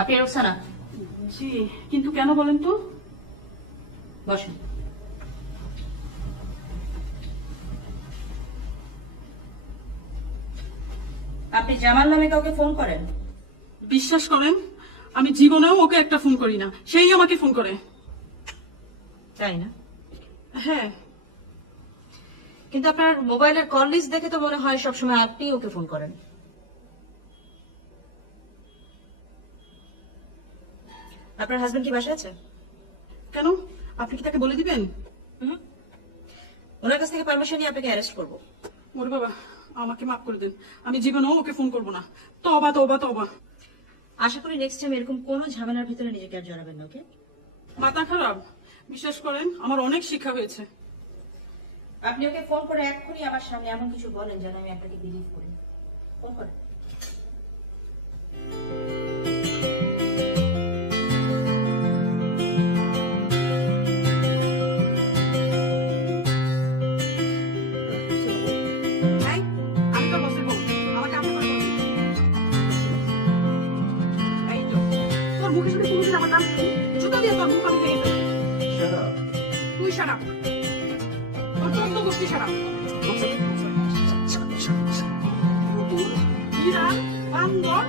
আপনি রোকসানা? জি, কিন্তু কেন বলেন তো? বসেন। আপনি জামাল নামে কাউকে ফোন করেন? বিশ্বাস করেন, আমি জীবনেও ওকে একটা ফোন করি না, সেই আমাকে ফোন করে। তাই না? হ্যাঁ। কিন্তু আপনার মোবাইলের কল লিস্ট দেখে তো মনে হয় সবসময় আপনি ওকে ফোন করেন। আপনার হাজবেন্ড কি বাসায় আছে? কেন, আপনি কি তাকে বলে দিবেন? ওনার কাছ থেকে পারমিশন নিয়ে আপনাকে অ্যারেস্ট করবো। ওরে বাবা, আমাকে মাফ করে দেন, আমি জীবনেও ওকে ফোন করবো না। তওবা তওবা তওবা। আশা করি নেক্সট টাইম এরকম কোনো ঝামেলার ভিতরে নিজেকে আর জড়াবেন না। ওকে? মাথা খারাপ, বিশ্বাস করেন আমার অনেক শিক্ষা হয়েছে। আপনি ওকে ফোন করে এক্ষুনি আমার সামনে এমন কিছু বলেন যেন আমি আপনাকে বিলিভ করি। ফোন করেন। এই, আমি তোর বসের বউ, আমাকে আপনি করে বলবি। এই তো, তোর মুখে যদি কোনোদিন আমার নাম শুনি, জুতা দিয়ে তোর মুখ আমি ভেঙে ফেলবো। তুই সারা, তোর চোদ্দ গোষ্ঠী সারা। বিড়াল, বান্দর,